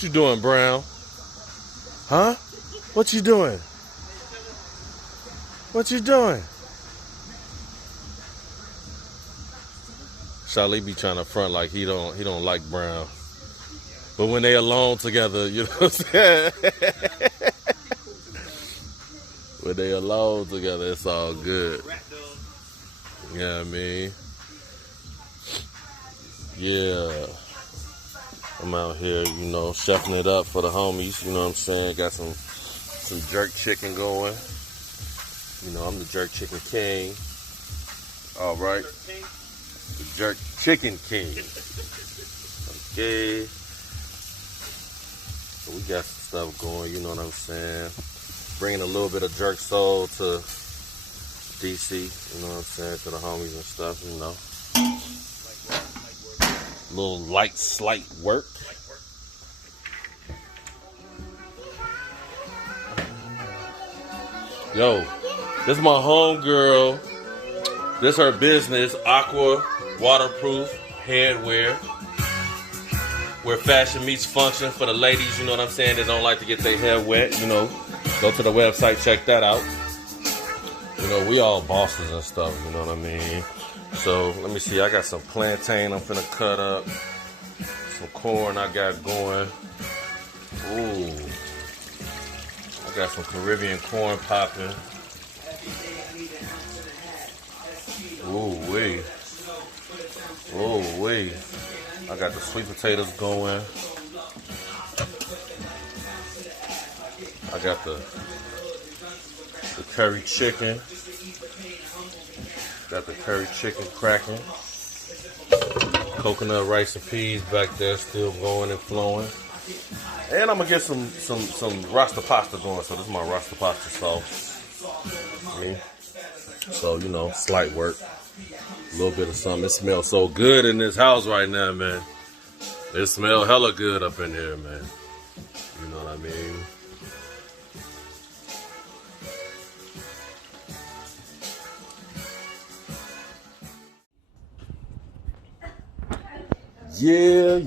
What you doing, Brown? Huh? What you doing? What you doing? Shaleek be trying to front like he don't like Brown. But when they alone together, you know what I'm saying? When they alone together, it's all good. You know what I mean? Yeah. I'm out here, you know, chefing it up for the homies, you know what I'm saying? Got some jerk chicken going. You know, I'm the jerk chicken king. All right. The jerk chicken king. Okay. So we got some stuff going, you know what I'm saying? Bringing a little bit of jerk soul to DC, you know what I'm saying, to the homies and stuff, you know. Little light, slight work. Yo, this is my homegirl. This her business, Aqua Waterproof Headwear. Where fashion meets function for the ladies, you know what I'm saying, that don't like to get their hair wet, you know. Go to the website, check that out. You know, we all bosses and stuff, you know what I mean? So, let me see, I got some plantain I'm finna cut up. Some corn I got going. Ooh. I got some Caribbean corn popping. Ooh, wee. Ooh, wee. I got the sweet potatoes going. I got the curry chicken. Got the curry chicken cracking. Coconut rice and peas back there still going and flowing. And I'm gonna get some Rasta pasta going. So this is my Rasta pasta sauce. So, you know, slight work. A little bit of something. It smells so good in this house right now, man. It smells hella good up in here, man. You know what I mean? Yeah.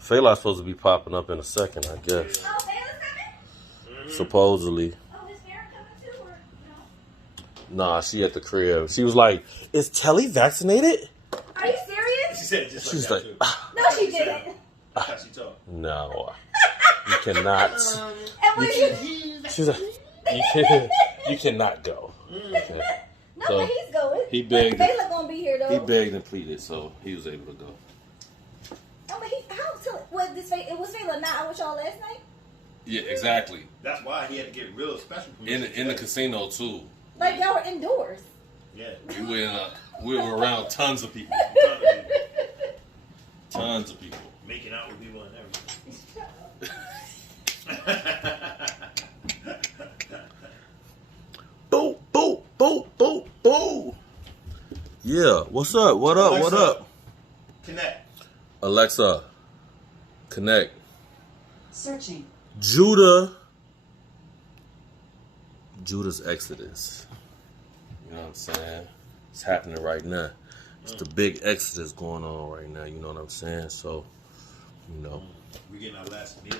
Fayla's supposed to be popping up in a second, I guess. Oh, Fayla's coming? Supposedly. Oh, is Mary coming too, or no? Nah, she at the crib. She was like, "Is Telly vaccinated?" Are you serious? She said it just She's like like, that, No, she didn't. too. That's how she talked. "No, you cannot." And when She's like, "You cannot go." Okay. No, So, but he's going. he begged. Fayla gonna be here though. He begged and pleaded, so he was able to go. Oh, but it was Fayla not out with y'all last night? Yeah, exactly. That's why he had to get real special permission. In the casino too. Like y'all were indoors. Yeah. We were around tons of people. Tons of people. Making out with people and everything. Boo, boo, boo, boo, boo. Yeah, what's up? What up? Alexa, what up? Connect. Alexa, connect. Searching. Judah's Exodus. You know what I'm saying? It's happening right now. It's the big Exodus going on right now. You know what I'm saying? So, you know. We're getting our last meal.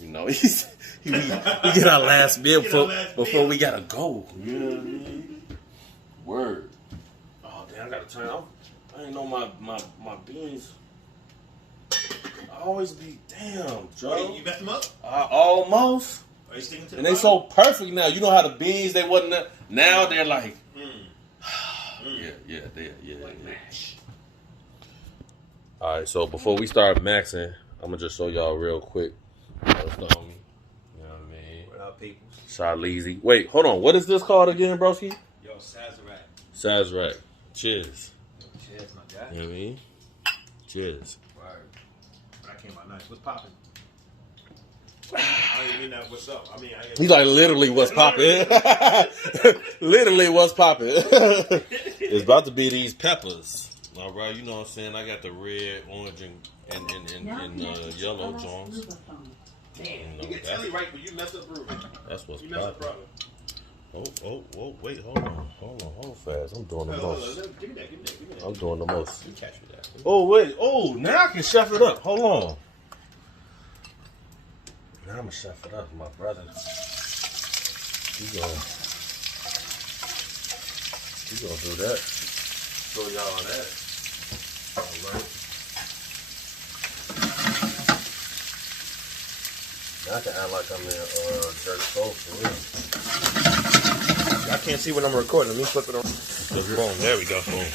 You know, we get our last meal before we gotta go. You know what I mean? Word. Oh damn, I gotta turn off. I didn't know my beans. I always be damn, Joe. Oh, you messed them up? Almost. Are you sticking to the And they so perfect now. You know how the beans they wasn't there. Now they're like yeah. Mash. Alright, so before we start maxing, I'm gonna just show y'all real quick. What's the homie? You know what I mean? What up, people? Shaleezy. Wait, hold on. What is this called again, broski? Yo, Sazerac. Sazerac. Cheers. Cheers, my guy. You know what I mean? Cheers. Word. That came out nice. What's popping? I don't even mean that. What's up? I mean, He's like, literally what's popping. Literally what's popping. It's about to be these peppers. All right, you know what I'm saying? I got the red, orange, and yellow joints. Damn, you get Telly right, but you messed up Brew. That's what's You messed up popping. brother. Wait, hold on fast. I'm doing the most. Give me that. I'm doing the most. You catch me that. Oh, wait. Oh, now I can chef it up. Hold on. Now I'm going to chef it up, my brother. He gonna do that. Show y'all that. All right. Now I can act like I'm in jerk stove for real. I can't see when I'm recording. Let me flip it on. Boom, there we go. Boom.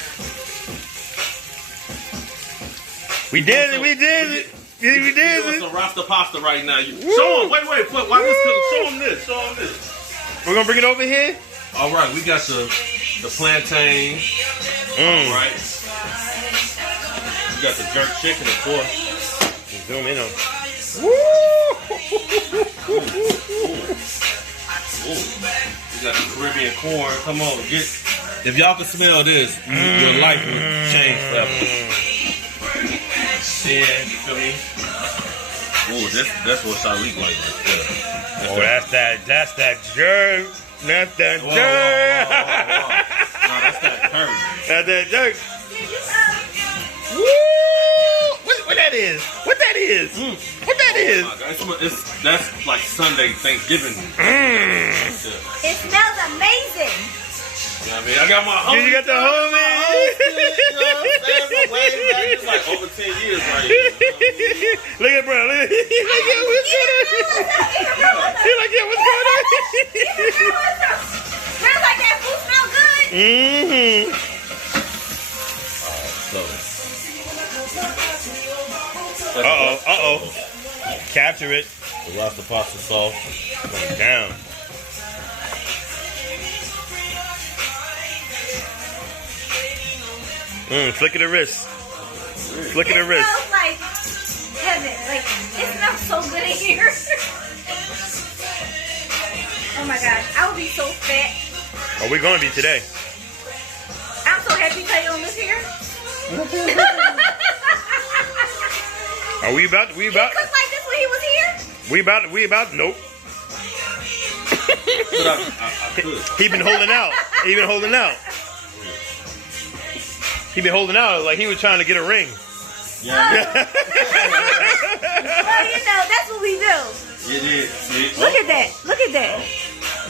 We did it. We did it. We did it. Some Rasta pasta right now. Show them. Wait. Why this? Show them this. Show them this. We're gonna bring it over here. All right, we got the plantain. All right. We got the jerk chicken, of course. Zoom in on. Ooh. We got the Caribbean corn. Come on, get. If y'all can smell this, your life will change forever. Yeah, you feel me? Ooh, that's what Shaleek like right there. That's that jerk. That's that Whoa. jerk. No, that's that curry. That's that jerk. Woo! What that is? What that is? What that is? That's like Sunday Thanksgiving. It smells amazing. You know what I mean? I got my homie. You got the homie. You know what I'm saying? Way back. It's like over 10 years right here. Look at bro. Look at He's like, yo, what's going on? He's like, yo, what's going on? Smells like that food smell good. Mm-hmm. Uh-oh. Capture it. The Rasta pasta sauce. Going down. Flick of the wrist. Flick of the wrist. It smells like heaven. Like, it smells so good in here. Oh my gosh, I would be so fat. Oh, we're going to be today. I'm so happy to on this here. Are we about? He cooked like this when he was here? We about? Nope. But I could. He been holding out. He been holding out. He been holding out like he was trying to get a ring. Yeah. Well, you know, that's what we do. It is. See? Look at that. Look at that.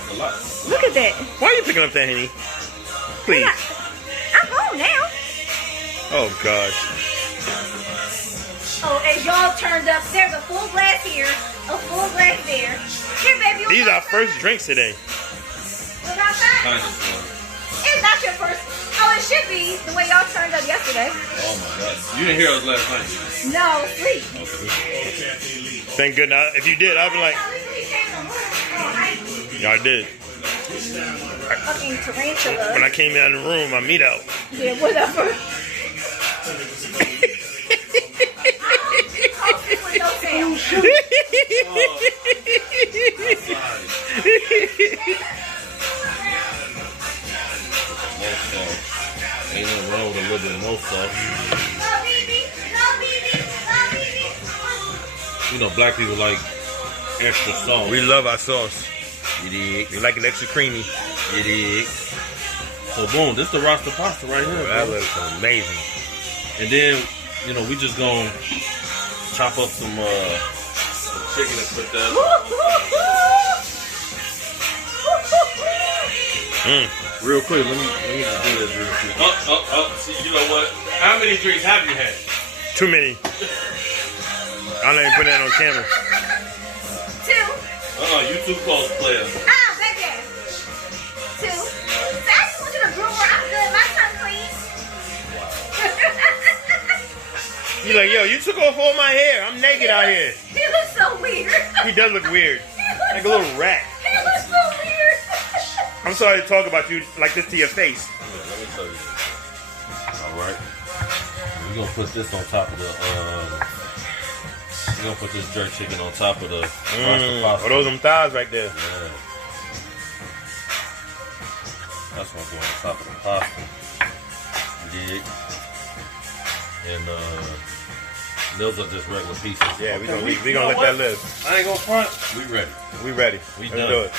A lot. Look at that. Why are you picking up that, Henny? Please. I'm home now. Oh, gosh. Oh, as y'all turned up, there's a full glass here, a full glass there. Here, baby. These are our first drinks today. Look outside. Kind of. It's not your first. Oh, it should be the way y'all turned up yesterday. Oh my God. You didn't hear us last night, did you? No, sleep. Thank goodness. If you did, I'd be like, yeah, I did. Fucking tarantula. When I came out of the room, my meat out. Yeah, whatever. Ain't nothing wrong with a little bit more sauce. You know, black people like extra sauce. We love our sauce. You dig? We like it extra creamy. You dig? So boom, this is the Rasta pasta right here. That Bro. looks amazing. And then, you know, we just gonna chop up some chicken and put that. Real quick, let me just do this real quick. See, you know what? How many drinks have you had? Too many. I'm not even putting that on camera. 2. You too close, player. Back there. 2. I just went to the groomer. I'm good. My tongue clean. You like, yo, you took off all my hair. I'm naked out here. He looks so weird. He does look weird. Like a little rat. He looks so weird. I'm sorry to talk about you like this to your face. Let me tell you. All right. We're gonna put this on top of the. We're gonna put this jerk chicken on top of the Rasta pasta. Oh, those them thighs right there. Yeah. That's what's going on top of the pasta. You dig? And those are just regular pieces. Yeah, we gonna let that live. I ain't gonna front. We ready. We ready. We Let's done. do it.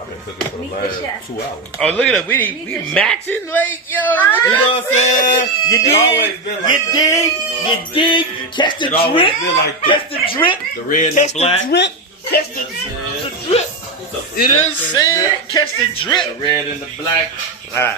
I've been cooking for the Meet the last chef. 2 hours. Oh, look at that. We matching, like, yo. You know what I'm saying? You It always dig? been like You that. dig? You dig? Catch the It always drip. been like that. Catch the drip. The red and Catch the black. the drip. Catch the drip. You know what I'm saying? Catch the The drip. red and the black. All right.